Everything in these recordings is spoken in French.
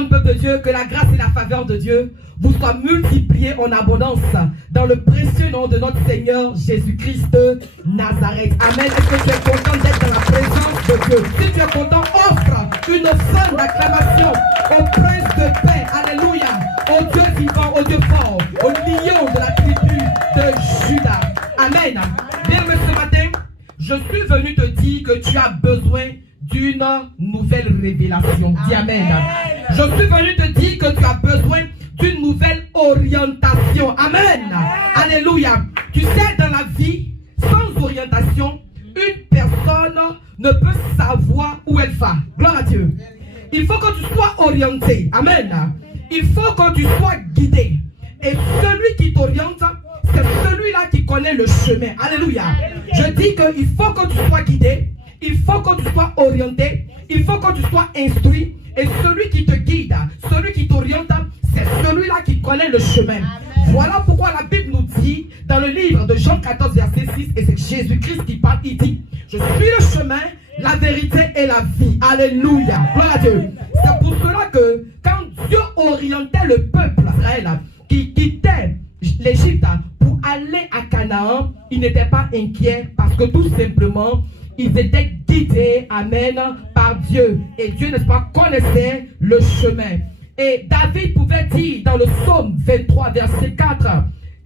Grande peuple de Dieu, que la grâce et la faveur de Dieu vous soient multipliées en abondance dans le précieux nom de notre Seigneur Jésus-Christ de Nazareth. Amen. Est-ce que tu es content d'être dans la présence de Dieu? Si tu es content, offre une offrande d'acclamation au Prince de paix. Alléluia. Au Dieu vivant, au Dieu fort, au lion de la tribu de Judas. Amen. Bien-aimé, ce matin, je suis venu te dire que tu as besoin d'une nouvelle révélation. Dis amen. Je suis venu te dire que tu as besoin d'une nouvelle orientation. Amen. Alléluia. Tu sais, dans la vie, sans orientation, une personne ne peut savoir où elle va. Gloire à Dieu. Il faut que tu sois orienté. Amen. Il faut que tu sois guidé. Et celui qui t'oriente, c'est celui-là qui connaît le chemin. Alléluia. Je dis qu'il faut que tu sois guidé. Il faut que tu sois orienté. Il faut que tu sois instruit. Et celui qui te guide, celui qui t'oriente, c'est celui-là qui connaît le chemin. Amen. Voilà pourquoi la Bible nous dit, dans le livre de Jean 14, verset 6, et c'est Jésus-Christ qui parle, il dit, je suis le chemin, la vérité et la vie. Alléluia. Gloire à Dieu. C'est pour cela que quand Dieu orientait le peuple Israël qui quittait l'Égypte pour aller à Canaan, il n'était pas inquiet parce que tout simplement, ils étaient guidés, amen, par Dieu. Et Dieu, n'est-ce pas, connaissait le chemin. Et David pouvait dire dans le psaume 23, verset 4,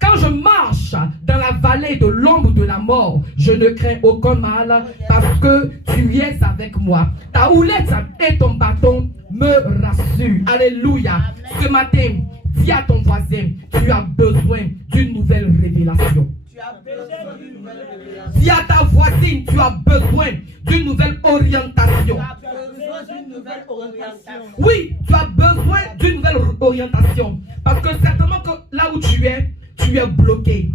quand je marche dans la vallée de l'ombre de la mort, je ne crains aucun mal parce que tu es avec moi. Ta houlette et ton bâton me rassurent. Alléluia. Ce matin, dis à ton voisin, tu as besoin d'une nouvelle révélation. Dis à ta voisine, tu as besoin d'une nouvelle orientation. Oui, tu as besoin d'une nouvelle orientation. Parce que certainement que là où tu es bloqué.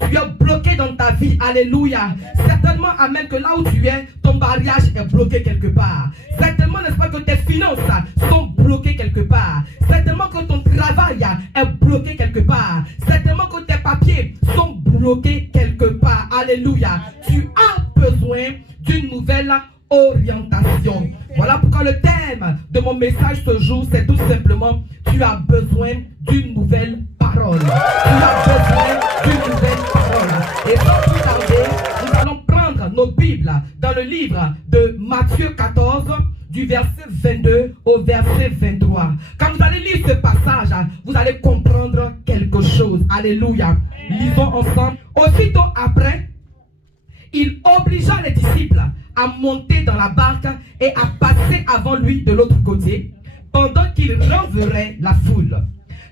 Tu es bloqué dans ta vie. Alléluia. Certainement, amen, que là où tu es, ton mariage est bloqué quelque part. Certainement, n'est-ce pas, que tes finances sont bloquées quelque part. Certainement que ton travail est bloqué quelque part. Certainement que tes papiers sont bloqués quelque part. Alléluia. Tu as besoin d'une nouvelle orientation. Voilà pourquoi le thème de mon message ce jour, c'est tout simplement, tu as besoin d'une nouvelle parole. Tu as besoin d'une nouvelle parole. Et sans plus tarder, nous allons prendre nos Bibles dans le livre de Matthieu 14, du verset 22 au verset 23. Quand vous allez lire ce passage, vous allez comprendre quelque chose. Alléluia. Lisons ensemble. Aussitôt après, il obligea les disciples à monter dans la barque et à passer avant lui de l'autre côté, pendant qu'il renverrait la foule.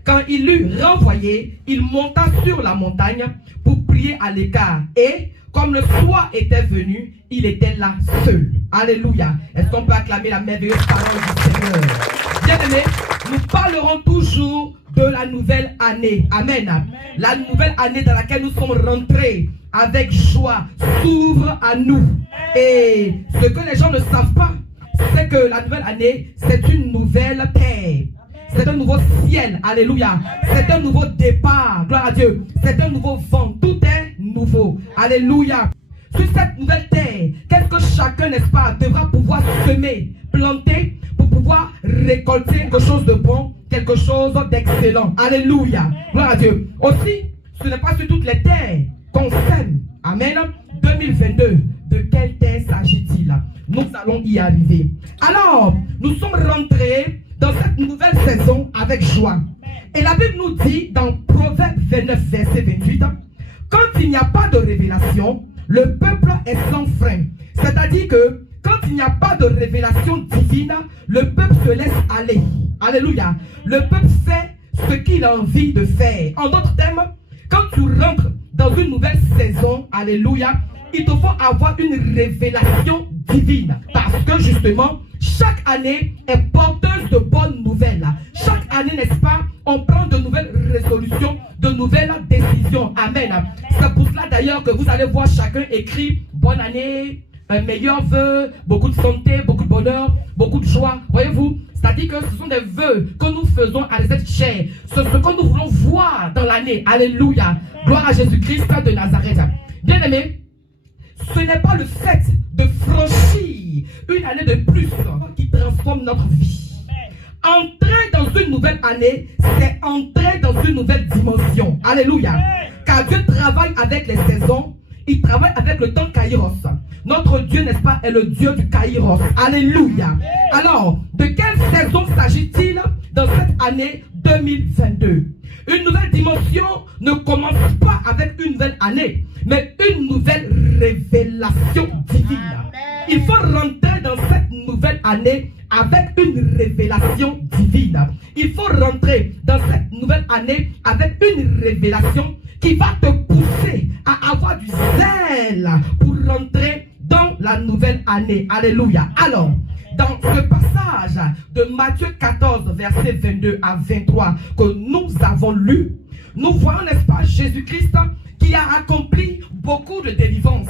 Quand il l'eut renvoyé, il monta sur la montagne pour prier à l'écart. Et comme le soir était venu, il était là seul. Alléluia. Est-ce qu'on peut acclamer la merveilleuse parole du Seigneur? Bien-aimés, nous parlerons toujours de la nouvelle année. Amen. La nouvelle année dans laquelle nous sommes rentrés avec joie s'ouvre à nous. Et ce que les gens ne savent pas, c'est que la nouvelle année, c'est une nouvelle terre. C'est un nouveau ciel. Alléluia. C'est un nouveau départ. Gloire à Dieu. C'est un nouveau vent. Tout est nouveau. Alléluia. Sur cette nouvelle terre, qu'est-ce que chacun, n'est-ce pas, devra pouvoir semer, planter pour pouvoir récolter quelque chose de bon, quelque chose d'excellent. Alléluia. Gloire à Dieu. Aussi, ce n'est pas sur toutes les terres qu'on sème. Amen. 2022. De quelle terre s'agit-il? Nous allons y arriver. Alors, nous sommes rentrés dans cette nouvelle saison avec joie. Et la Bible nous dit dans Proverbe 29, verset 28, quand il n'y a pas de révélation, le peuple est sans frein. C'est-à-dire que quand il n'y a pas de révélation divine, le peuple se laisse aller. Alléluia. Le peuple fait ce qu'il a envie de faire. En d'autres termes, quand tu rentres dans une nouvelle saison, alléluia, il te faut avoir une révélation divine. Parce que justement, chaque année est porteuse de bonnes nouvelles. Chaque année, n'est-ce pas, on prend de nouvelles résolutions, de nouvelles décisions. Amen. C'est pour cela d'ailleurs que vous allez voir chacun écrit bonne année, un meilleur vœu, beaucoup de santé, beaucoup de bonheur, beaucoup de joie. Voyez-vous, c'est-à-dire que ce sont des vœux que nous faisons à cette chair. C'est ce que nous voulons voir dans l'année. Alléluia. Gloire à Jésus-Christ de Nazareth. Bien aimé, ce n'est pas le fait de franchir une année de plus qui transforme notre vie. Entrer nouvelle année, c'est entrer dans une nouvelle dimension. Alléluia. Car Dieu travaille avec les saisons. Il travaille avec le temps Kairos. Notre Dieu, n'est-ce pas, est le Dieu du Kairos. Alléluia. Alors, de quelle saison s'agit-il dans cette année 2022? Une nouvelle dimension ne commence pas avec une nouvelle année, mais une nouvelle révélation divine. Il faut rentrer dans cette nouvelle année avec une révélation divine. Il faut rentrer dans cette nouvelle année avec une révélation qui va te pousser à avoir du zèle pour rentrer dans la nouvelle année. Alléluia. Alors, dans ce passage de Matthieu 14, versets 22 à 23 que nous avons lu, nous voyons, n'est-ce pas, Jésus-Christ qui a accompli beaucoup de délivrances.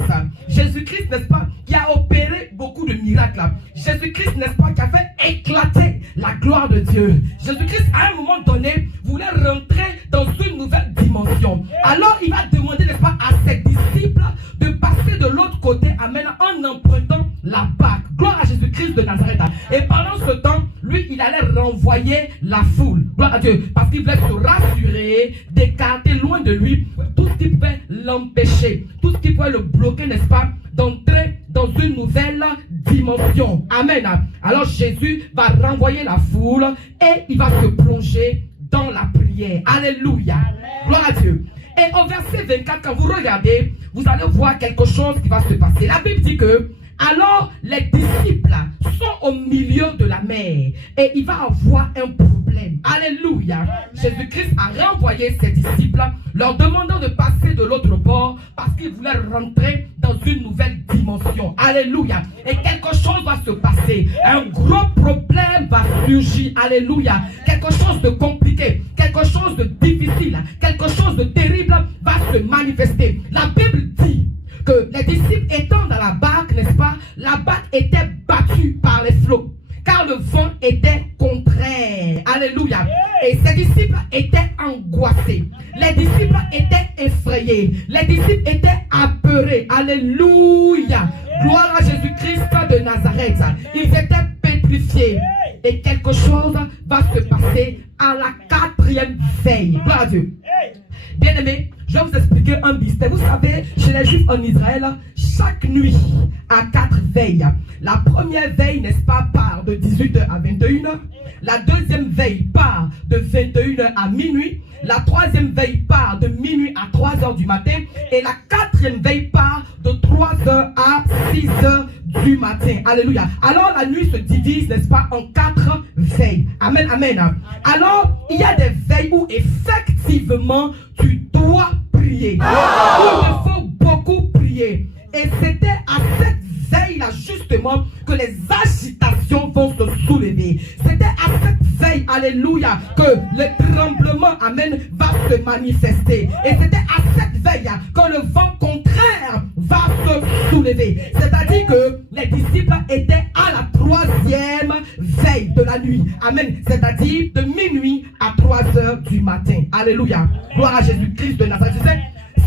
Jésus-Christ, n'est-ce pas, qui a opéré beaucoup de miracles. Jésus-Christ, n'est-ce pas, qui a fait éclater la gloire de Dieu. Jésus-Christ, à un moment donné, voulait rentrer dans une nouvelle dimension. Alors, il va demander, n'est-ce pas, à ses disciples de passer de l'autre côté, amen, en empruntant la barque. Gloire à Jésus-Christ de Nazareth. Et pendant ce temps, lui, il allait renvoyer la foule. Gloire à Dieu. Parce qu'il voulait se rassurer, d'écarter loin de lui tout ce qui pouvait l'empêcher, tout ce qui pouvait le bloquer, n'est-ce pas, d'entrer dans une nouvelle dimension. Amen. Alors Jésus va renvoyer la foule et il va se plonger dans la prière. Alléluia. Gloire à Dieu. Et au verset 24, quand vous regardez, vous allez voir quelque chose qui va se passer. La Bible dit que alors les disciples sont au milieu de la mer et il va avoir un problème. Alléluia. Jésus-Christ a renvoyé ses disciples, leur demandant de passer de l'autre bord parce qu'ils voulaient rentrer dans une nouvelle dimension. Alléluia. Et quelque chose va se passer. Un gros problème va surgir. Alléluia. Quelque chose de compliqué, quelque chose de difficile, quelque chose de terrible va se manifester. La Bible dit que les disciples étant dans la barque, n'est-ce pas, la barque était battue par les flots, car le vent était contraire. Alléluia. Et ces disciples étaient angoissés. Les disciples étaient effrayés. Les disciples étaient apeurés. Alléluia. Gloire à Jésus-Christ de Nazareth. Ils étaient pétrifiés. Et quelque chose va se passer à la 4e veille. Gloire à Dieu. Bien-aimés, je vais vous expliquer un mystère. Vous savez, chez les Juifs en Israël, chaque nuit à 4 veilles. La première veille, n'est-ce pas, part de 18h à 21h. La deuxième veille part de 21h à minuit. La troisième veille part de minuit à 3h du matin. Et la 4e veille part de 3h à 6h du matin. Alléluia. Alors la nuit se divise, n'est-ce pas, en 4 veilles. Amen, amen. Alors, il y a des veilles où effectivement tu dois prier. Il faut beaucoup prier. Et c'était à cette veille-là justement que les agitations vont se soulever. C'était à cette veille, alléluia, que le tremblement, amen, va se manifester. Et c'était à cette veille que le vent contraire va se soulever. C'est-à-dire que les disciples étaient à la 3e veille de la nuit. Amen. C'est-à-dire de minuit à 3h du matin. Alléluia. Gloire à Jésus-Christ de Nazareth.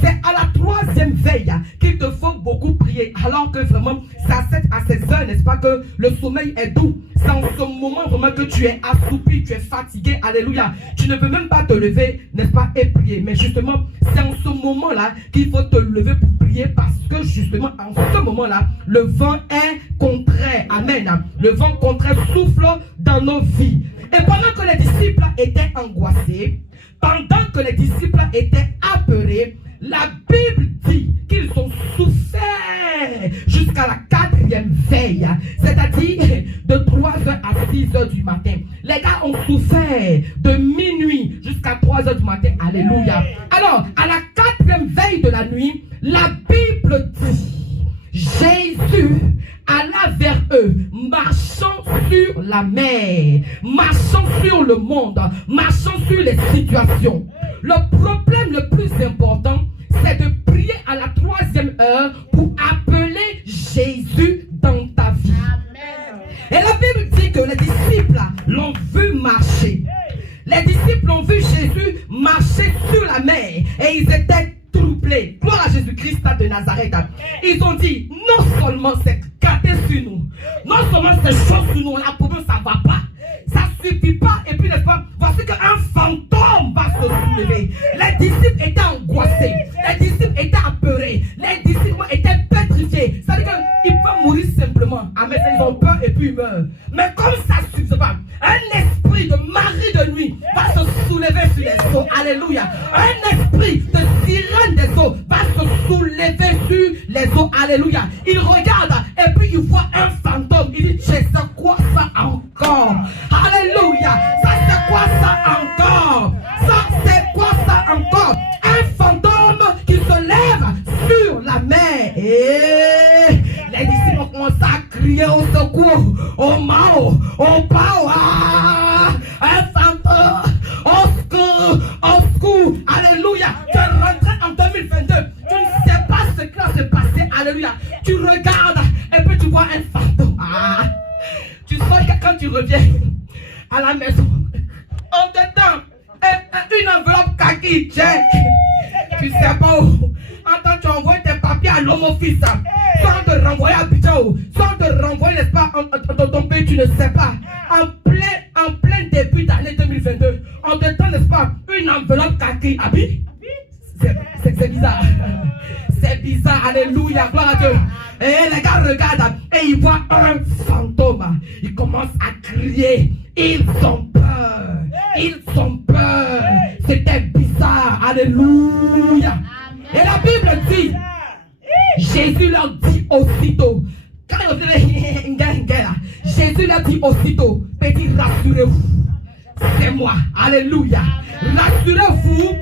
C'est à la 3e veille qu'il te faut beaucoup prier. Alors que vraiment, c'est à ces heures, n'est-ce pas, que le sommeil est doux. C'est en ce moment vraiment que tu es assoupi, tu es fatigué. Alléluia. Tu ne peux même pas te lever, n'est-ce pas, et prier. Mais justement, c'est en ce moment-là qu'il faut te lever pour prier parce que justement, en ce moment-là, le vent est contraire. Amen. Le vent contraire souffle dans nos vies. Et pendant que les disciples étaient angoissés, pendant que les disciples étaient apeurés, la Bible dit qu'ils ont souffert jusqu'à la 4e veille, c'est-à-dire de 3h à 6h du matin. Les gars ont souffert de minuit jusqu'à 3h du matin. Alléluia. Alors, à la 4e veille de la nuit, la Bible dit, Jésus alla vers eux, marchant sur la mer, marchant sur le monde, marchant sur les situations. Le problème le plus important, c'est de prier à la 3e heure pour appeler Jésus dans ta vie. Amen. Et la Bible dit que les disciples l'ont vu marcher. Les disciples ont vu Jésus marcher sur la mer et ils étaient troublés. Gloire à Jésus-Christ de Nazareth. Ils ont dit, non seulement c'est gâté sur nous, non seulement c'est chaud sur nous, la problème ça va pas, ça suffit pas. Et puis, n'est-ce pas, voici qu'un fantôme va se soulever. Les disciples étaient angoissés. Les disciples étaient apeurés. Les disciples étaient pétrifiés. C'est-à-dire qu'ils peuvent mourir simplement. Amen. Ils ont peur et puis ils meurent. Mais comme ça ne suffit pas, un esprit de mari de nuit va se soulever sur les eaux. Alléluia. Un esprit de sirène des eaux va se soulever sur les eaux. Alléluia. Il regarde et puis il voit un fantôme. Il dit, c'est quoi ça encore? Alléluia. Ça c'est quoi ça encore? Ça c'est quoi ça encore? Un fantôme qui se lève sur la mer. Et les disciples ont commencé à crier au secours, au Mao, au Pao. Un fantôme, au secours. Alléluia. Tu es rentré en 2022. Tu ne sais pas ce qui va se passer. Alléluia. Tu regardes et puis tu vois un fantôme. Tu sens que quand tu reviens à la maison, on te donne une enveloppe kaki, check. Tu sais pas où. Quand tu envoies tes papiers à l'homme office, sans te renvoyer à Abidjan, sans te renvoyer, n'est-ce pas, dans ton pays, tu ne sais pas. En plein début d'année 2022, on te donne, n'est-ce pas, une enveloppe kaki. Abi? C'est bizarre. C'est bizarre. Alléluia. Gloire à Dieu. Et les gars regardent et ils voient un fantôme. Ils commencent à crier. Ils ont peur. Ils ont peur. C'était bizarre. Alléluia. Et la Bible dit, Jésus leur dit aussitôt. Quand Jésus leur dit aussitôt, petit, rassurez-vous. C'est moi. Alléluia. Rassurez-vous.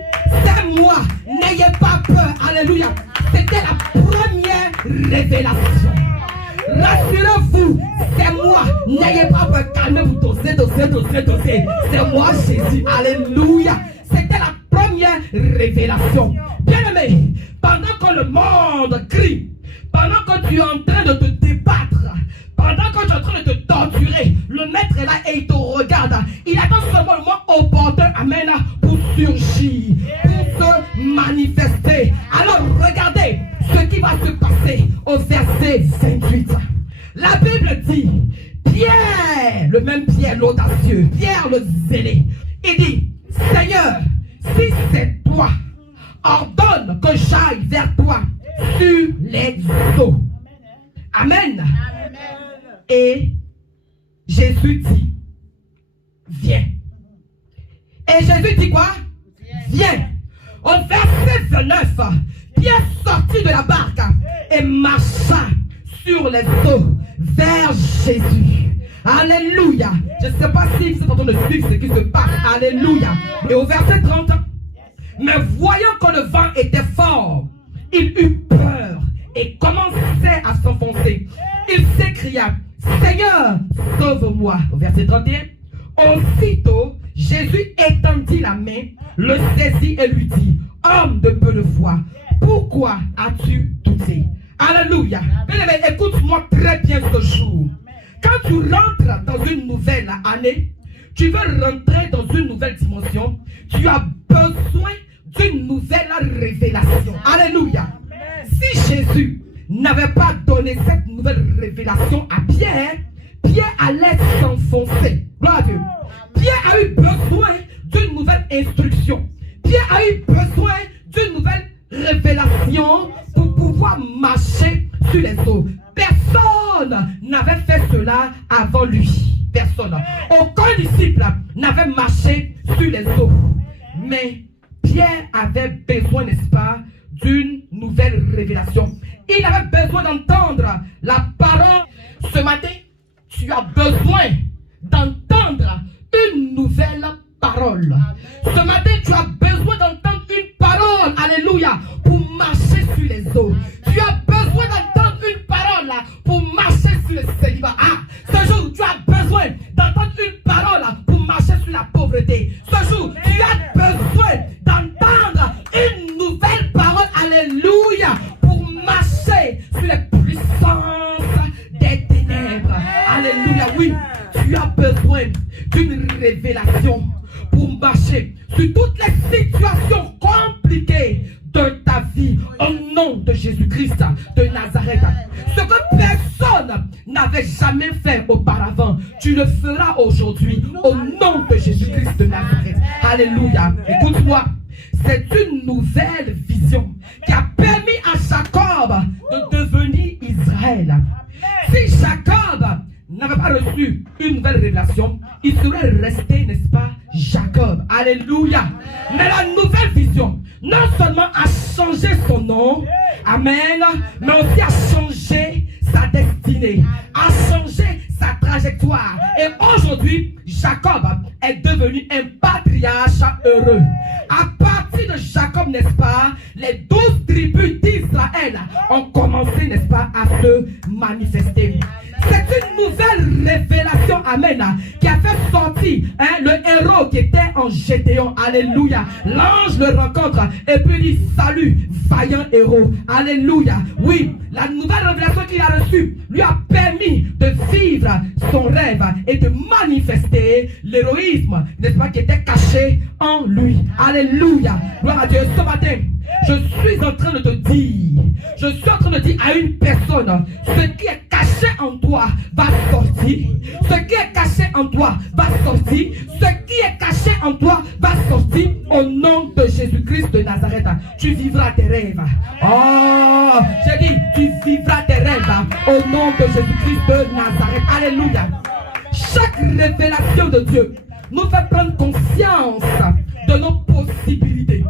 C'est moi. N'ayez pas peur. Alléluia. C'était la première révélation. Rassurez-vous. C'est moi. N'ayez pas peur. Calmez-vous. Dossier. C'est moi, Jésus. Alléluia. C'était la première révélation. Bien-aimé, pendant que le monde crie, pendant que tu es en train de te débattre, pendant que tu es en train de te torturer, le maître est là et il te regarde. Il attend seulement le moment opportun, amen, pour surgir, pour se manifester. Alors regardez ce qui va se passer au verset 28. La Bible dit, Pierre, le même Pierre l'audacieux, Pierre le zélé, il dit, Seigneur, si c'est toi, ordonne que j'aille vers toi sur les eaux. Amen. Et Jésus dit, viens. Et Jésus dit quoi? Viens. Au verset 29, Pierre sortit de la barque et marcha sur les eaux vers Jésus. Alléluia. Je ne sais pas si vous êtes en train de suivre ce qui se passe. Alléluia. Et au verset 30, mais voyant que le vent était fort, il eut peur et commençait à s'enfoncer. Il s'écria, Seigneur, sauve-moi. Au verset 31, aussitôt, Jésus étendit la main, le saisit et lui dit, homme de peu de foi, pourquoi as-tu douté? Alléluia. Bien-aimé, écoute-moi très bien ce jour. Quand tu rentres dans une nouvelle année, tu veux rentrer dans une nouvelle dimension, tu as besoin d'une nouvelle révélation. Alléluia. Si Jésus n'avait pas donné cette nouvelle révélation à Pierre, Pierre allait s'enfoncer. Gloire à Dieu. Pierre a eu besoin d'une nouvelle instruction. Pierre a eu besoin d'une nouvelle révélation pour pouvoir marcher sur les eaux. Personne n'avait fait cela avant lui. Personne. Aucun disciple n'avait marché sur les eaux. Mais Pierre avait besoin, n'est-ce pas, d'une nouvelle révélation. Il avait besoin d'entendre la parole. Ce matin, tu as besoin d'entendre une nouvelle parole. Ce matin, tu as besoin d'entendre une parole, alléluia, pour marcher sur les eaux. Tu as besoin d'entendre une parole pour marcher sur le célibat. Ce jour, tu as besoin d'entendre une parole pour marcher sur la pauvreté. Ce jour, tu as besoin d'entendre une nouvelle parole, alléluia, pour marcher sur les puissances des ténèbres. Alléluia, oui, tu as besoin d'une révélation pour marcher sur toutes les situations compliquées de ta vie au nom de Jésus-Christ de Nazareth. Ce que personne n'avait jamais fait auparavant, tu le feras aujourd'hui au nom de Jésus-Christ de Nazareth. Alléluia. Écoute-moi, c'est une nouvelle vision qui a permis à Jacob de devenir Israël. Si Jacob n'avait pas reçu une nouvelle révélation, il serait resté, n'est-ce pas, Jacob. Alléluia. Mais la nouvelle vision, non seulement a changé son nom, amen, mais aussi a changé sa destinée, a changé sa trajectoire. Et aujourd'hui, Jacob est devenu un patriarche heureux. À partir de Jacob, n'est-ce pas, les 12 tribus d'Israël ont commencé, n'est-ce pas, à se manifester. C'est une nouvelle révélation, amen, qui a fait sortir le héros qui était en Gédéon. Alléluia. L'ange le rencontre et puis dit salut, vaillant héros. Alléluia. Oui, la nouvelle révélation qu'il a reçue lui a permis de vivre son rêve et de manifester l'héroïsme, n'est-ce pas, qui était caché en lui. Alléluia. Gloire à Dieu. Ce matin, je suis en train de te dire, à une personne, ce qui est caché en toi va sortir. Ce qui est caché en toi va sortir. Ce qui est caché en toi va sortir au nom de Jésus-Christ de Nazareth. Tu vivras tes rêves. Oh, j'ai dit, tu vivras tes rêves au nom de Jésus-Christ de Nazareth. Alléluia. Chaque révélation de Dieu nous fait prendre conscience de nos possibilités.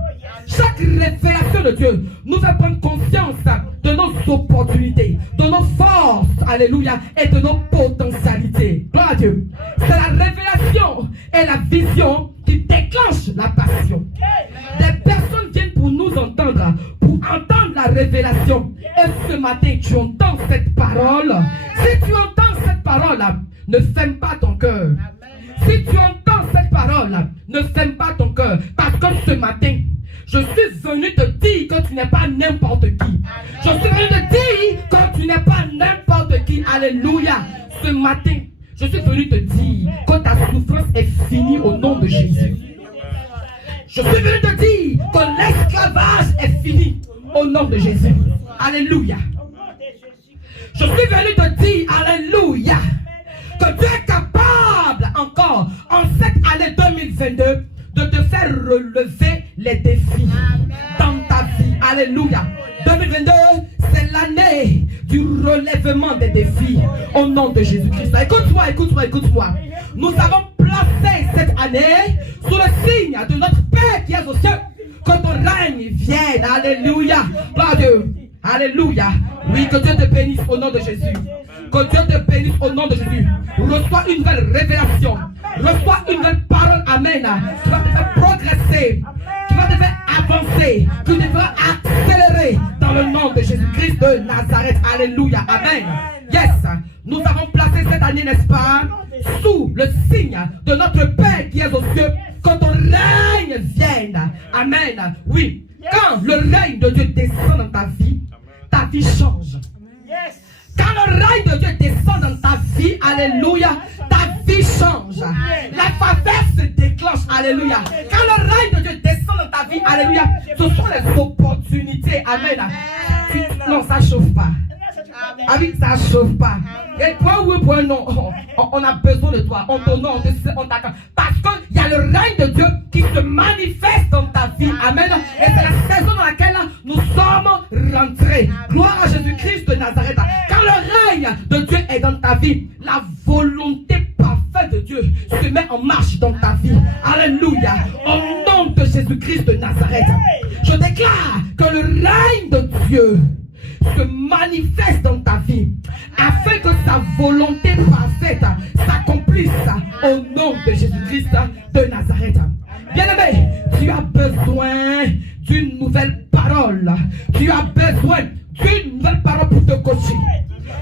Chaque révélation de Dieu nous fait prendre conscience de nos opportunités, de nos forces, alléluia, et de nos potentialités. Gloire à Dieu. C'est la révélation et la vision qui déclenchent la passion. Des personnes viennent pour nous entendre, pour entendre la révélation. Et ce matin, tu entends cette parole. Si tu entends cette parole, ne ferme pas ton cœur. Si tu entends cette parole, ne ferme pas ton cœur. Parce que ce matin, je suis venu te dire que tu n'es pas n'importe qui. Je suis venu te dire que tu n'es pas n'importe qui. Alléluia. Ce matin, je suis venu te dire que ta souffrance est finie au nom de Jésus. Je suis venu te dire que l'esclavage est fini au nom de Jésus. Alléluia. Je suis venu te dire, alléluia, que Dieu est capable encore en cette année 2022 de te faire relever les défis dans ta vie. Alléluia. 2022, c'est l'année du relèvement des défis au nom de Jésus-Christ. Écoute-moi, écoute-moi, écoute-moi. Nous avons placé cette année sous le signe de notre Père qui est aux cieux, que ton règne vienne. Alléluia. Gloire à Dieu. Alléluia. Oui, que Dieu te bénisse au nom de Jésus. Que Dieu te bénisse au nom de Jésus. Reçois une nouvelle révélation. Reçois une nouvelle parole. Amen. Qui va te faire progresser. Qui va te faire avancer. Qui te fera accélérer dans le nom de Jésus-Christ de Nazareth. Alléluia. Amen. Yes. Nous avons placé cette année, n'est-ce pas, sous le signe de notre Père qui est aux cieux. Que ton règne vienne. Amen. Oui. Quand le règne de Dieu descend dans ta vie change. Quand le règne de Dieu descend dans ta vie, alléluia, ta vie change. La faveur se déclenche, alléluia. Quand le règne de Dieu descend dans ta vie, alléluia, ce sont les opportunités, amen. Non, ça ne chauffe pas. Ah oui, ça ne chauffe pas. Et toi, oui, pour non, on a besoin de toi. On t'honore, on t'accorde. Parce qu'il y a le règne de Dieu qui se manifeste dans ta vie. Amen. Et c'est la saison dans laquelle nous sommes rentrés. Gloire à Jésus-Christ de Nazareth. Quand le règne de Dieu est dans ta vie, la volonté parfaite de Dieu se met en marche dans ta vie. Alléluia. Au nom de Jésus-Christ de Nazareth, je déclare que le règne de Dieu se manifeste dans ta vie afin que sa volonté parfaite s'accomplisse au nom de Jésus-Christ de Nazareth. Bien-aimé, tu as besoin d'une nouvelle parole. Tu as besoin d'une nouvelle parole pour te coacher,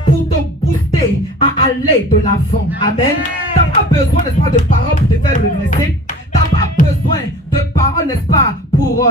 pour te booster à aller de l'avant. Amen. Tu n'as pas besoin, n'est-ce pas, de paroles pour te faire regresser. Tu n'as pas besoin de paroles, n'est-ce pas, pour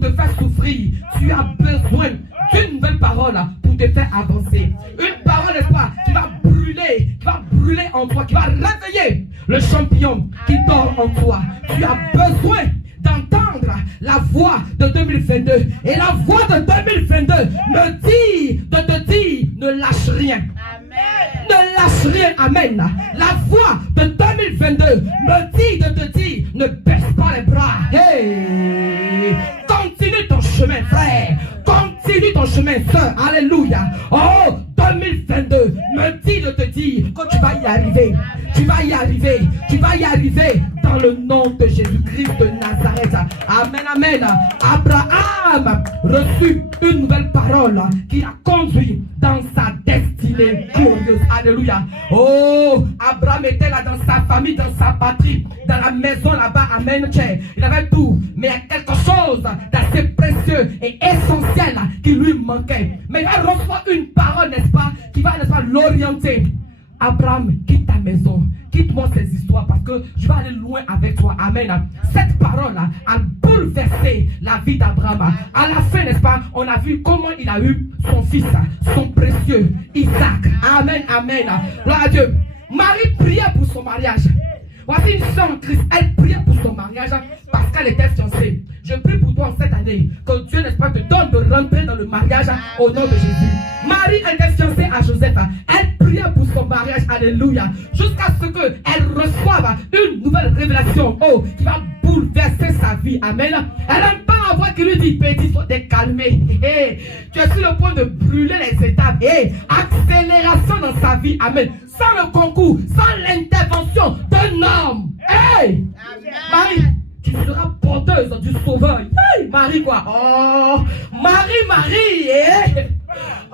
te faire souffrir. Tu as besoin d'une nouvelle parole pour te faire avancer. Une parole, n'est-ce pas, qui va brûler en toi, qui va réveiller le champion qui dort en toi. Tu as besoin d'entendre la la voix de 2022. Et la voix de 2022 me dit de te dire, ne lâche rien. Amen. Ne lâche rien. Amen. La voix de 2022 me dit de te dire, ne baisse pas les bras. Hey. Continue ton chemin, frère. Continue ton chemin, soeur. Alléluia. Oh, 2022 me dit de te dire que tu vas y arriver. Tu vas y arriver. Tu vas y arriver dans le nom de Jésus-Christ de Nazareth. Amen, amen. Abraham reçut une nouvelle parole qui l'a conduit dans sa destinée glorieuse. Alléluia. Oh, Abraham était là dans sa famille, dans sa patrie, dans la maison là-bas. Amen. Il avait tout. Mais il y a quelque chose d'assez précieux et essentiel qui lui manquait. Mais il va recevoir une parole, n'est-ce pas, qui va, n'est-ce pas, l'orienter. Abraham, quitte ta maison, quitte-moi ces histoires parce que je vais aller loin avec toi. Amen. Cette parole a bouleversé la vie d'Abraham. À la fin, n'est-ce pas, on a vu comment il a eu son fils, son précieux Isaac. Amen, amen. Gloire à Dieu. Marie priait pour son mariage. Voici une sœur en Christ, elle priait pour son mariage parce qu'elle était fiancée. Je prie pour toi en cette année que Dieu, n'est-ce pas, te donne de rentrer dans le mariage au nom de Jésus. Marie était fiancée à Joseph. Elle priait pour son mariage, alléluia, jusqu'à ce qu'elle reçoive une nouvelle révélation, oh, qui va bouleverser sa vie. Amen. Elle n'aime pas la voix qui lui dit, petit, faut te calmer. Tu es sur le point de brûler les étapes. Accélération dans sa vie. Amen. Sans le concours, sans l'intervention d'un homme. Hey! Marie, tu seras porteuse du Sauveur. Hey! Marie quoi? Oh! Marie!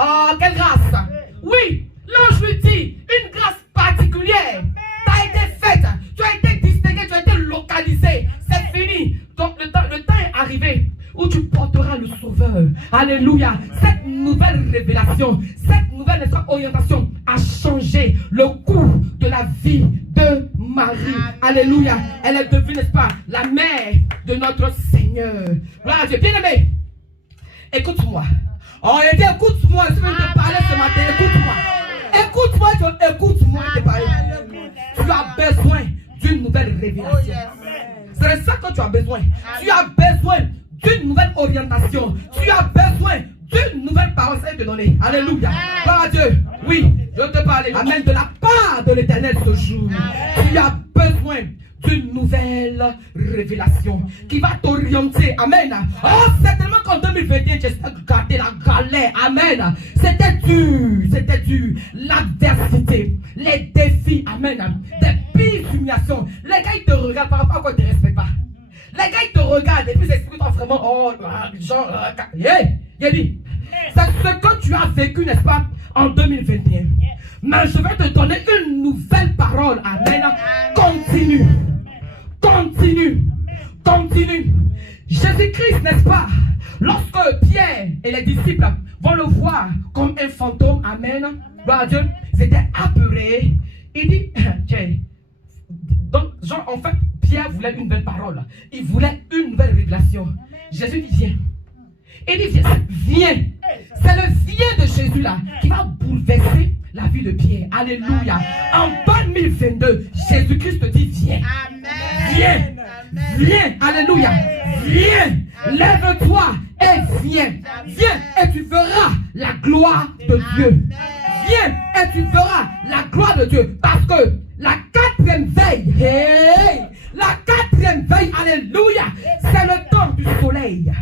Oh, quelle grâce! Oui, l'ange lui dit, une grâce particulière. Tu as été faite, tu as été distinguée, tu as été localisée. C'est fini. Donc le temps est arrivé où tu porteras le Sauveur. Alléluia. Cette nouvelle révélation, cette nouvelle orientation a changé le cours de la vie de Marie. Alléluia. Elle est devenue, n'est-ce pas, la mère de notre Seigneur. Gloire à Dieu. Bien aimé, écoute-moi. Oh, écoute-moi. Je vais te parler ce matin. Écoute-moi, je te parler. Tu as besoin d'une nouvelle révélation. C'est ça que tu as besoin. Tu as besoin d'une nouvelle orientation. Tu as besoin d'une nouvelle parole. Ça va te donner. Alléluia. Gloire à Dieu. Oui, je te parle. Amen. De la part de l'Éternel ce jour. Tu as besoin d'une nouvelle révélation qui va t'orienter. Amen. Oh, certainement qu'en 2021, tu as gardé la galère. Amen. C'était dur. L'adversité, les défis. Amen. Des pires humiliations. Les gars, ils te regardent par rapport à quoi ils ne te respectent pas. Les gars, ils te regardent et puis ils expliquent vraiment, oh, genre, c'est ce que tu as vécu, n'est-ce pas, en 2021. Mais je vais te donner une nouvelle parole. Amen. Continue. Jésus-Christ, n'est-ce pas, lorsque Pierre et les disciples vont le voir comme un fantôme, amen, gloire à Dieu, ils étaient apeurés. Il dit, donc, genre, en fait, Pierre voulait une nouvelle parole. Il voulait une nouvelle révélation. Jésus dit, viens. Il dit, viens. C'est le viens de Jésus là qui va bouleverser la vie de Pierre. Alléluia. En 2022, Jésus-Christ te dit, viens. Viens. Alléluia. Viens. Lève-toi et viens. Viens et tu verras la gloire de Dieu. Viens et tu verras la gloire de Dieu. Parce que la quatrième veille, alléluia, c'est le temps du soleil.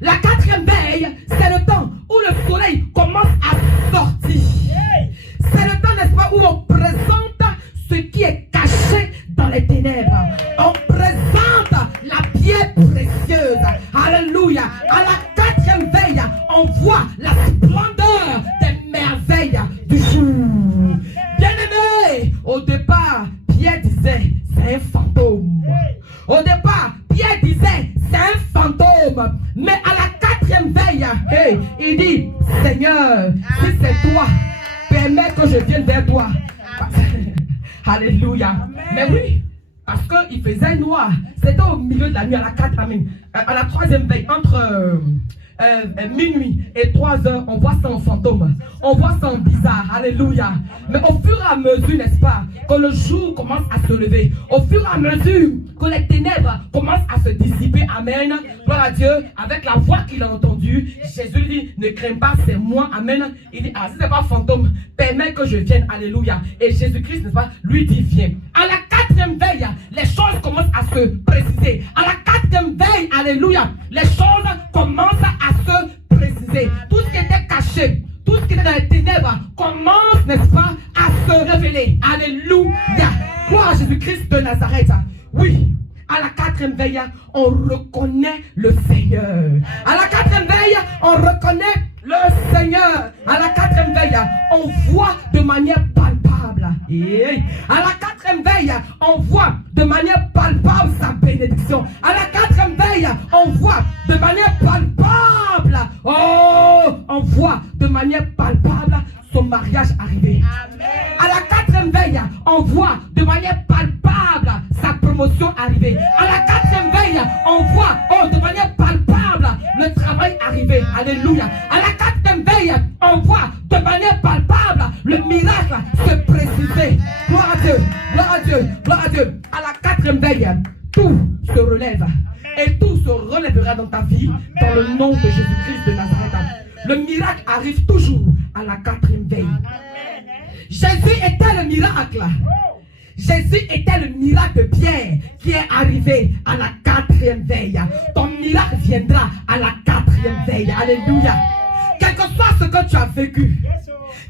La quatrième veille, c'est le temps où le soleil commence à sortir. C'est le temps, n'est-ce pas, où on présente ce qui est caché dans les ténèbres. On présente la pierre précieuse. Alléluia. À la quatrième veille, on voit la splendeur des merveilles du jour. Bien-aimé, au départ, Pierre disait, c'est un fantôme. Au départ, Pierre disait, c'est un fantôme. Mais à la quatrième veille, il dit, Seigneur, si c'est toi, permets que je vienne vers toi. Alléluia. Mais oui, parce qu'il faisait noir. C'était au milieu de la nuit, à la troisième veille, entre minuit et 3 heures, on voit ça en fantôme. On voit ça en bizarre. Alléluia. Mais au fur et à mesure, n'est-ce pas, que le jour commence à se lever, au fur et à mesure que les ténèbres commencent à se dissiper, amen, gloire à Dieu, avec la voix qu'il a entendue, Jésus lui dit, ne crains pas, c'est moi, amen. Il dit, ah, si ce n'est pas fantôme, permets que je vienne, alléluia. Et Jésus-Christ, n'est-ce pas, lui dit, viens. À la 4e veille, les choses commencent à se préciser. À la 4e veille, alléluia, les choses commencent à se préciser. Tout ce qui était caché, tout ce qui était dans les ténèbres commence, n'est-ce pas, à se révéler. Alléluia. Gloire à Jésus-Christ de Nazareth. Oui, à la 4e veille, on reconnaît le Seigneur. À la 4e veille, on reconnaît le Seigneur. À la 4e veille, on voit de manière palpable. Et à la 4e veille, on voit de manière palpable sa bénédiction. À la 4e veille, on voit de manière palpable. Oh, on voit de manière palpable son mariage arriver. À la 4e veille, on voit de manière palpable sa promotion arriver. À la 4e veille, on voit de manière palpable le travail arriver. Alléluia. À la 4e veille, on voit de manière palpable le miracle se préciser. Gloire à Dieu, gloire à Dieu, gloire à Dieu. À la 4e veille, tout se relève. Et tout se relèvera dans ta vie dans le nom de Jésus-Christ de Nazareth. Le miracle arrive toujours à la 4e veille. Jésus était le miracle. Jésus était le miracle de Pierre qui est arrivé à la 4e veille. Ton miracle viendra à la 4e veille. Alléluia. Quel que soit ce que tu as vécu,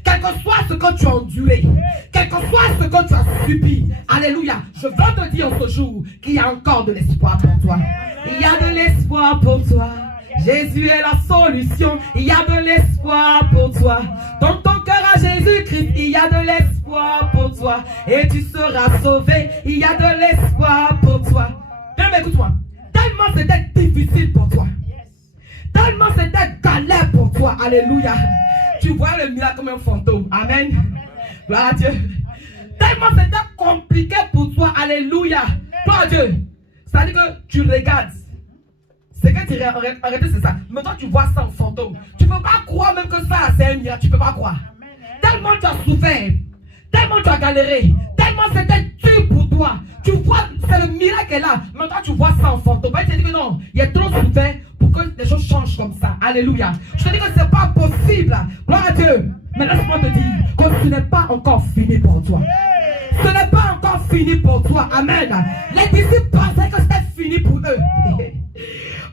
quel que soit ce que tu as enduré, quel que soit ce que tu as subi, alléluia, je veux te dire ce jour qu'il y a encore de l'espoir pour toi. Il y a de l'espoir pour toi. Jésus est la solution. Il y a de l'espoir pour toi. Dans ton cœur à Jésus-Christ, il y a de l'espoir pour toi. Et tu seras sauvé. Il y a de l'espoir pour toi. Bien, mais écoute-moi. Tellement c'était difficile pour toi. Tellement c'était galère pour toi. Alléluia. Tu vois le miracle comme un fantôme. Amen. Gloire à Dieu. Tellement c'était compliqué pour toi. Alléluia. Gloire à Dieu. C'est-à-dire que tu regardes. C'est que tu arrêtez, c'est ça. Maintenant tu vois ça en fantôme. Tu ne peux pas croire même que ça c'est un miracle. Tu ne peux pas croire. Tellement tu as souffert. Tellement tu as galéré. Tellement c'était dur pour toi. Tu vois, c'est le miracle qui est là. Maintenant tu vois ça en fantôme. Tu te dis que non, il y a trop souffert pour que les choses changent comme ça. Alléluia. Je te dis que ce n'est pas possible. Gloire à Dieu. Mais laisse-moi te dire que ce n'est pas encore fini pour toi. Ce n'est pas encore fini pour toi. Amen. Les disciples pensaient que c'était fini pour eux.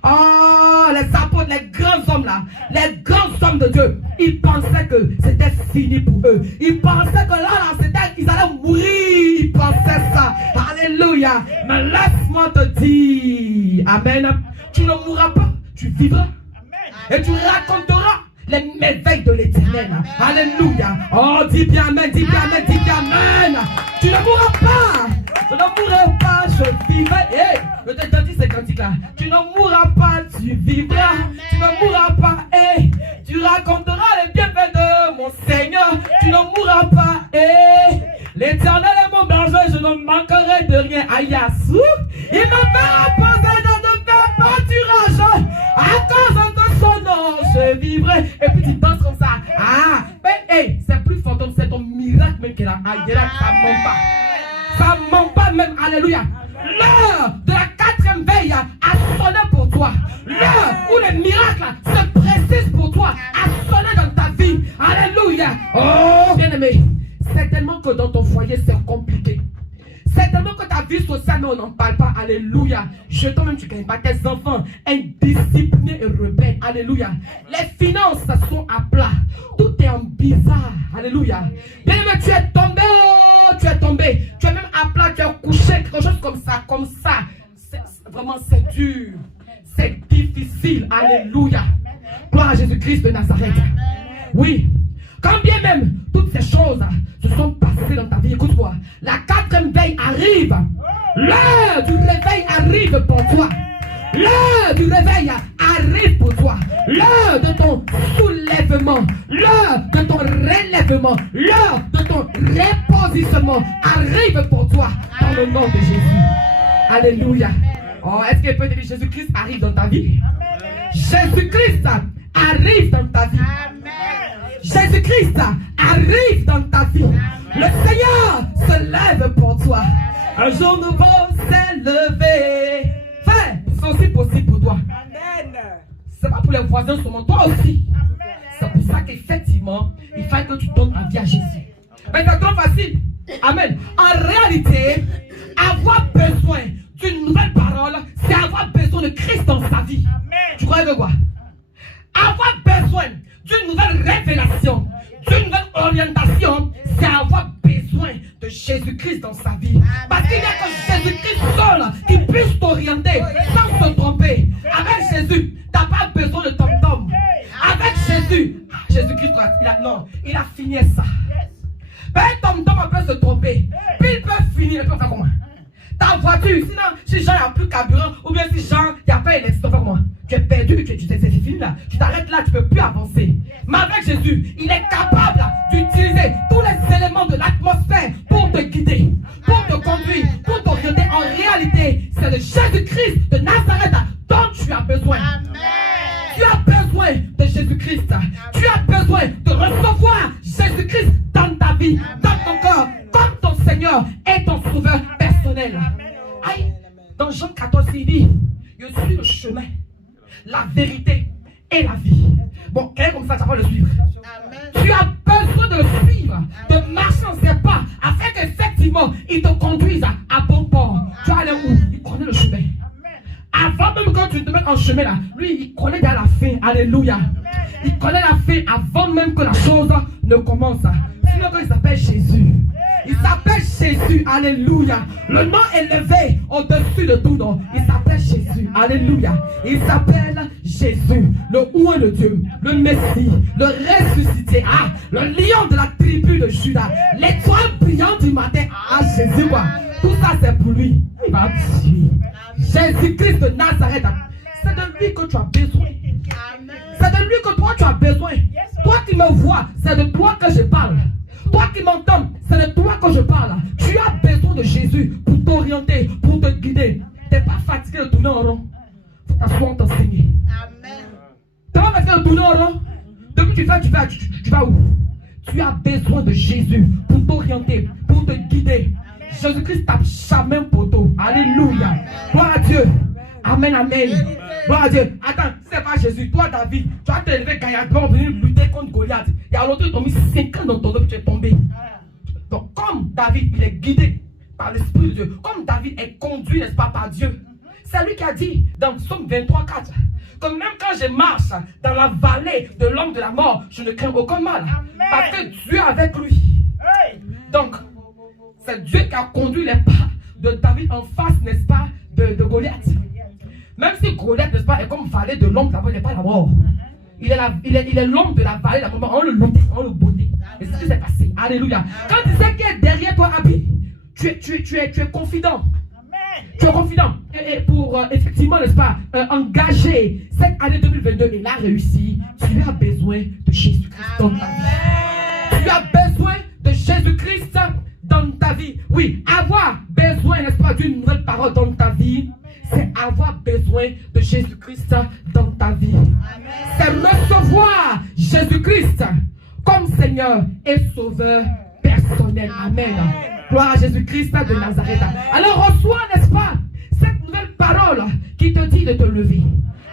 Oh, les apôtres, les grands hommes là, les grands hommes de Dieu, ils pensaient que c'était fini pour eux. Ils pensaient que là, ils allaient mourir. Ils pensaient ça. Alléluia. Mais laisse-moi te dire, amen, tu ne mourras pas, tu vivras. Et tu raconteras les merveilles de l'Éternel. Alléluia. Oh, dis bien amen, dis bien amen, dis bien amen. Tu ne mourras pas. Je ne mourrai pas, je vivrai. Hey, je te dis ces cantiques-là. Tu ne mourras pas, tu vivras. Tu ne mourras pas, hey. Tu raconteras les bienfaits de mon Seigneur. Tu ne mourras pas, hey. L'Éternel est mon berger, je ne manquerai de rien. Ayassou, il me fera poser dans de belles pâturages. À cause de son nom, je vivrai. Et puis tu danses comme ça. Ah, mais hey, c'est plus fantôme, c'est ton miracle même qui est là. Aïe, ça ne ment pas. Ça ne ment pas même, alléluia. L'heure de la 4e veille a sonné pour toi. L'heure où les miracles se précisent pour toi a sonné dans ta vie. Alléluia. Oh, bien-aimé, certainement que dans ton foyer c'est compliqué. Certainement que ta vie sociale, mais on n'en parle pas. Alléluia. Je toi-même, tu ne gagnes pas tes enfants indisciplinés et rebelles. Alléluia. Les finances sont à plat. Tout est en bizarre. Alléluia. Bien aimé, tu es tombé. Oh, tu es tombé. Tu es même à plat. Tu es couché. Quelque chose comme ça. Comme ça. Vraiment, c'est dur. C'est difficile. Alléluia. Gloire à Jésus-Christ de Nazareth. Oui. Quand bien même toutes ces choses se sont passées dans ta vie, écoute-moi, la 4e veille arrive. L'heure du réveil arrive pour toi. L'heure du réveil arrive pour toi. L'heure de ton soulèvement. L'heure de ton relèvement. L'heure de ton repositionnement arrive pour toi dans le nom de Jésus. Alléluia. Oh, est-ce qu'il peut dire Jésus-Christ arrive dans ta vie? Jésus-Christ arrive dans ta vie. Jésus-Christ arrive dans ta vie. Le Seigneur se lève pour toi. Un jour nouveau s'est levé. Frère, c'est aussi possible pour toi. C'est pas pour les voisins seulement, toi aussi. C'est pour ça qu'effectivement, il faut que tu donnes ta vie à Jésus. Mais c'est trop facile. Amen. En réalité, avoir besoin d'une nouvelle parole, c'est avoir besoin de Christ dans sa vie. Tu crois que quoi? Avoir besoin d'une nouvelle révélation, d'une nouvelle orientation, c'est avoir besoin de Jésus-Christ dans sa vie. Parce qu'il n'y a que Jésus-Christ seul qui puisse t'orienter sans se tromper. Avec Jésus, tu n'as pas besoin de tom-tom. Avec Jésus, Jésus-Christ, il a fini ça. Ben, tom-tom peut se tromper. Puis il peut finir, il peut faire comment? Ta voiture, sinon, si Jean n'a plus carburant, ou bien si Jean n'a pas électricité, tu vas faire comment? Tu es perdu, c'est fini là. Tu t'arrêtes là, tu ne peux plus avancer. Mais avec Jésus, il est capable d'utiliser tous les éléments de l'atmosphère pour te guider, pour te conduire, pour t'orienter. En réalité, c'est de Jésus-Christ de Nazareth dont tu as besoin. Amen. Tu as besoin de Jésus-Christ. Tu as besoin de recevoir Jésus-Christ dans ta vie, dans ton corps, comme ton Seigneur et ton Sauveur personnel. Aïe, dans Jean 14, il dit, je suis le chemin, la vérité et la vie. Bon, quelqu'un comme ça, ça va le suivre. Tu as besoin de le suivre, de marcher en ses pas, afin qu'effectivement, il te conduise à bon port. Tu vas aller où? Il connaît le chemin. Avant même que tu te mettes en chemin là, lui, il connaît déjà la fin. Alléluia. Il connaît la fin avant même que la chose ne commence. Sinon, il s'appelle Jésus. Il s'appelle Jésus. Alléluia. Le nom élevé au-dessus de tout nom. Il s'appelle Jésus. Alléluia. Il s'appelle Jésus. Le roi de Dieu. Le Messie. Le ressuscité. Ah, le lion de la tribu de Judas. L'étoile brillante du matin. Ah, Jésus, quoi. Tout ça, c'est pour lui. Il va tuer. Jésus-Christ de Nazareth. C'est de lui que tu as besoin. C'est de lui que toi tu as besoin. Toi qui me vois, c'est de toi que je parle. Toi qui m'entends, c'est de toi que je parle. Tu as besoin de Jésus pour t'orienter, pour te guider. Tu n'es pas fatigué de tourner en rond. Il faut t'asseoir, t'enseigner. Tu n'es pas fatigué de tourner en rond. Depuis tu vas où? Tu as besoin de Jésus pour t'orienter, pour te guider. Jésus-Christ tape jamais un poteau. Alléluia. Gloire à Dieu. Amen, amen. Gloire à Dieu. Attends, c'est pas Jésus. Toi, David, tu as te levé gaillardement pour venir lutter contre Goliath. Il y a longtemps, ils t'ont mis 5 ans dans ton dos et tu es tombé. Donc, comme David, il est guidé par l'Esprit de Dieu, comme David est conduit, n'est-ce pas, par Dieu, c'est lui qui a dit dans Psaume 23, 4, que même quand je marche dans la vallée de l'homme de la mort, je ne crains aucun mal. Parce que Dieu est avec lui. Donc, c'est Dieu qui a conduit les pas de David en face, n'est-ce pas, de Goliath. Même si Goliath, n'est-ce pas, est comme vallée de l'homme de la mort, il n'est pas la mort. Il est l'homme de la vallée de la mort. On le luttait, on le bottait. Et c'est ce qui s'est passé. Alléluia. Quand tu sais qui est derrière toi, Abi, tu es confident. Tu es confident. Et pour effectivement, n'est-ce pas, engager cette année 2022 et la réussir, tu as besoin de Jésus-Christ dans ta vie. Tu as besoin de Jésus-Christ dans ta vie. Oui, avoir besoin, n'est-ce pas, d'une nouvelle parole dans ta vie, c'est avoir besoin de Jésus-Christ dans ta vie. C'est recevoir Jésus-Christ comme Seigneur et Sauveur personnel. Amen. Gloire à Jésus-Christ de Nazareth. Alors reçois, n'est-ce pas, cette nouvelle parole qui te dit de te lever.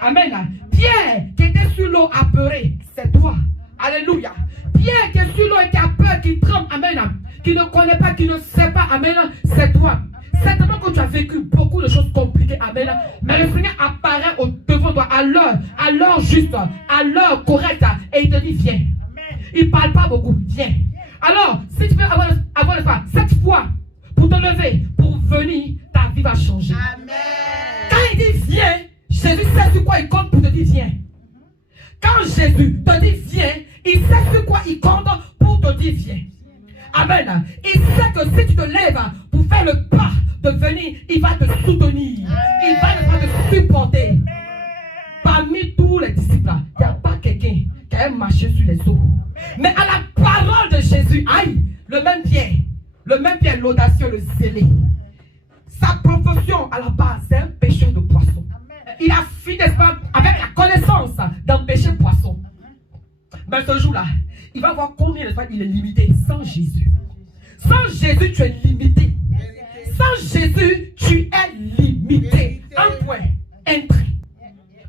Amen. Pierre qui était sur l'eau apeuré, c'est toi. Alléluia. Pierre qui est sur l'eau et qui a peur, qui tremble. Amen. Qui ne connaît pas, qui ne sait pas. Amen. C'est toi. Certainement que tu as vécu beaucoup de choses compliquées. Amen. Mais le Seigneur apparaît devant toi à l'heure juste, à l'heure correcte. Et il te dit, viens. Il ne parle pas beaucoup. Viens. Alors, si tu veux avoir cette foi pour te lever, pour venir, ta vie va changer. Amen. Quand il dit viens, Jésus sait sur quoi il compte pour te dire viens. Quand Jésus te dit viens, il sait sur quoi il compte pour te dire viens. Amen. Il sait que si tu te lèves pour faire le pas de venir, il va te soutenir. Il va te supporter. Parmi tous les disciples, il n'y a pas quelqu'un qui a marché sur les eaux. Mais à la parole de Jésus, aïe, le même Pierre, l'audacieux, le zélé. Sa profession à la base, c'est un pêcheur de poissons. il a fini, n'est-ce pas, avec la connaissance d'empêcher poisson. Mais ce jour-là, il va voir combien, n'est-ce pas, il est limité sans Jésus. Sans Jésus, tu es limité. Sans Jésus, tu es limité. Un point, un trait.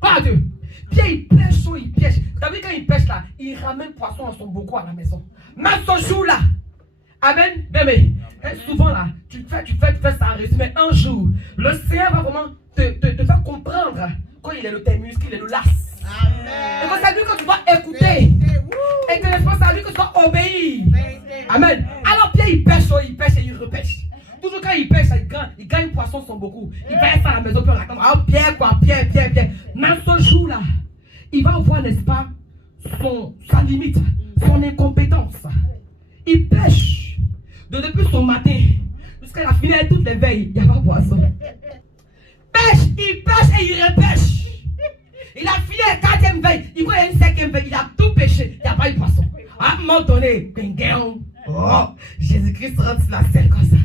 Voilà Dieu. Pierre, il pêche, il pêche. Vous savez, quand il pêche là, il ramène poisson en son beaucoup à la maison. Mais ce jour-là, amen, bébé. Souvent là, tu fais ça en résumé. Un jour, le Seigneur va vraiment te faire comprendre quand il est le tes muscles, il est le las. Et que c'est lui que tu dois écouter. Et que c'est lui que tu dois obéir. Amen. Alors Pierre, il pêche et il repêche. Toujours quand il pêche, il gagne poisson son beaucoup. Il pêche à la maison, puis on l'attend. Ah, Pierre, quoi, Pierre. Mais ce jour-là, il va voir, n'est-ce pas, sa limite, son incompétence. Il pêche depuis son matin jusqu'à la finale, toutes les veilles, il n'y a pas de poisson. Il pêche et il repêche. Il a fini la 4e veille, il voit une 5e veille, il a tout pêché, il n'y a pas eu de poisson. À un moment donné, oh, Jésus-Christ rentre sur la scène comme ça.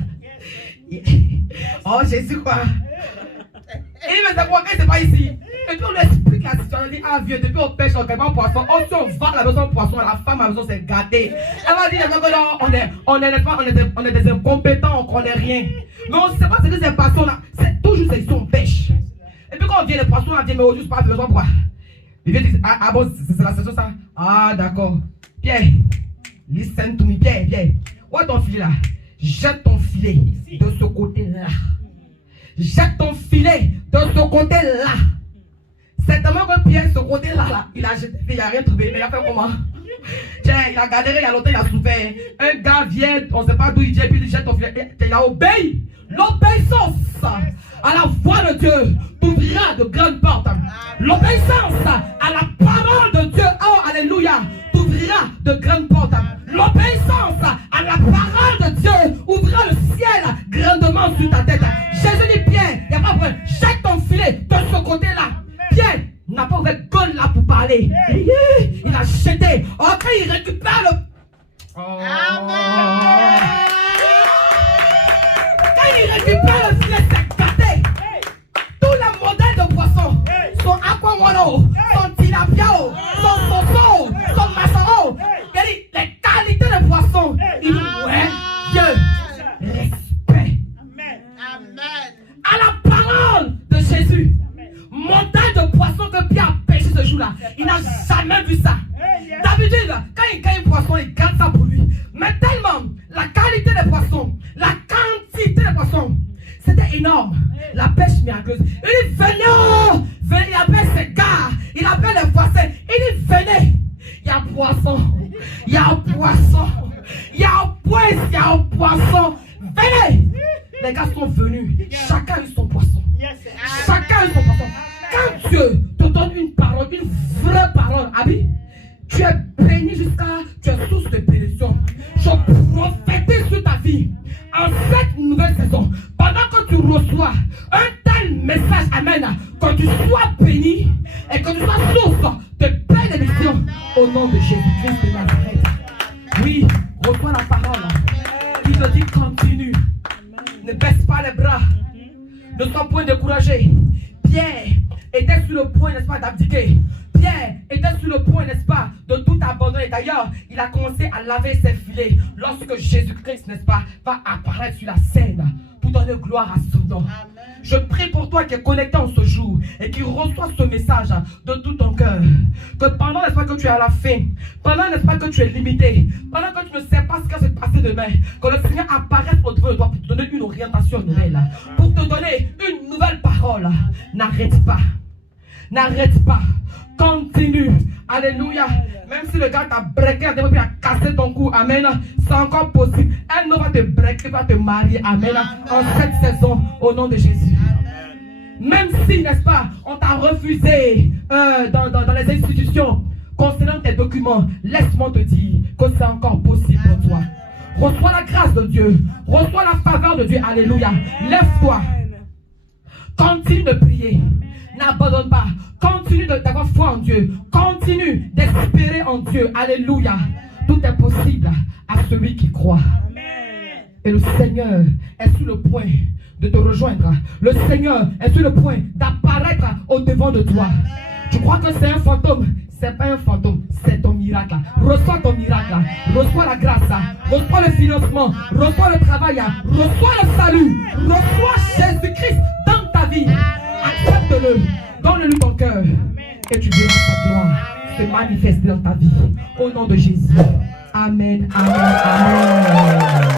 Oh, Jésus quoi? Et il me dit, pourquoi c'est pas ici? Et puis on lui explique la situation, on dit, ah vieux, depuis on pêche, on ne fait pas poisson. Oh, si on vend la maison de poisson, la femme à la maison c'est gâté. Elle va dire, on est des incompétents, on ne connaît rien. Mais on ne sait pas ce que ces poissons-là, c'est toujours ces on pêche. Et puis quand on vient les poissons, on dit, mais au juste pas besoin de quoi? Il vient dire, ah bon, c'est la saison ça? Ah d'accord. Pierre, listen to me, Pierre. Où est ton filet là? Jette ton filet de ce côté-là. Jette ton filet de ce côté-là. Certainement que Pierre, ce côté-là, il a jeté, il n'a rien trouvé. Mais il a fait comment? Tiens, il a galéré, il y a longtemps, il a souffert. Un gars vient, on ne sait pas d'où il vient, puis il jette ton filet. Il a obéi. L'obéissance à la voix de Dieu t'ouvrira de grandes portes. L'obéissance à la parole de Dieu, oh alléluia, t'ouvrira de grandes portes. L'obéissance à la parole de Dieu ouvrira le ciel grandement sur ta tête. Jésus dit, Pierre, il n'y a pas de problème, jette ton filet de ce côté-là. Pierre n'a pas ouvert gueule là pour parler. Il a jeté. Oh, quand il récupère le... Oh. Quand il récupère le filet, c'est gâté. Tous les modèles de poissons, son aquamono, son tilapia, son poisson, son massaro, les qualités de poissons, il dit, ouais, Dieu, respect. À la parole de Jésus, montagne de poissons que Pierre a pêché ce jour-là, il n'a jamais vu ça. D'habitude, quand il gagne un poisson, il garde ça pour lui. Mais tellement, la qualité des poissons, la quantité des poissons, c'était énorme. La pêche miraculeuse. Il dit, venez, il appelle ses gars, il appelle les poissons, il dit, venez. Il y a poisson, il y a poisson, il y a poisson. Venez. Les gars sont venus, chacun a eu son poisson. Chacun a eu son poisson. Quand Dieu te donne une parole, une vraie parole, Abi, tu es béni jusqu'à, tu es source de bénédiction. Je prophétise sur ta vie en cette nouvelle saison. Pendant que tu reçois un tel message, amen, que tu sois béni et que tu sois source de bénédiction au nom de Jésus-Christ de Nazareth. Oui, reçois la parole. Il te dit continue. Ne baisse pas les bras. Ne sois point découragé. Pierre était sur le point, n'est-ce pas, d'abdiquer. Pierre était sur le point, n'est-ce pas, de tout abandonner. D'ailleurs, il a commencé à laver ses filets lorsque Jésus-Christ, n'est-ce pas, va apparaître sur la scène pour donner gloire à son nom. Je prie pour toi qui es connecté en ce jour et qui reçoit ce message de tout ton cœur. Que pendant, n'est-ce pas, que tu es à la fin, pendant, n'est-ce pas, que tu es limité, pendant que tu ne sais pas ce qui va se passer demain, que le Seigneur apparaisse au-devant de toi pour te donner une orientation nouvelle, pour te donner une nouvelle parole. N'arrête pas. N'arrête pas. Continue. Alléluia. Même si le gars t'a breaké, il a cassé ton cou. Amen. C'est encore possible. Elle ne va te breaker, va te marier. Amen. En cette saison, au nom de Jésus. Même si, n'est-ce pas, on t'a refusé dans les institutions concernant tes documents, laisse-moi te dire que c'est encore possible pour toi. Reçois la grâce de Dieu. Reçois la faveur de Dieu. Alléluia. Lève-toi. Continue de prier. N'abandonne pas. Continue d'avoir foi en Dieu. Continue d'espérer en Dieu. Alléluia. Tout est possible à celui qui croit. Et le Seigneur est sur le point de te rejoindre. Le Seigneur est sur le point d'apparaître au devant de toi. Tu crois que c'est un fantôme? C'est pas un fantôme, c'est ton miracle. Reçois ton miracle. Reçois la grâce. Reçois le financement. Reçois le travail. Reçois le salut. Reçois Jésus-Christ dans ta vie. Accepte-le. Donne-lui ton cœur. Et tu verras sa gloire se manifester dans ta vie. Au nom de Jésus. Amen. Amen. Amen.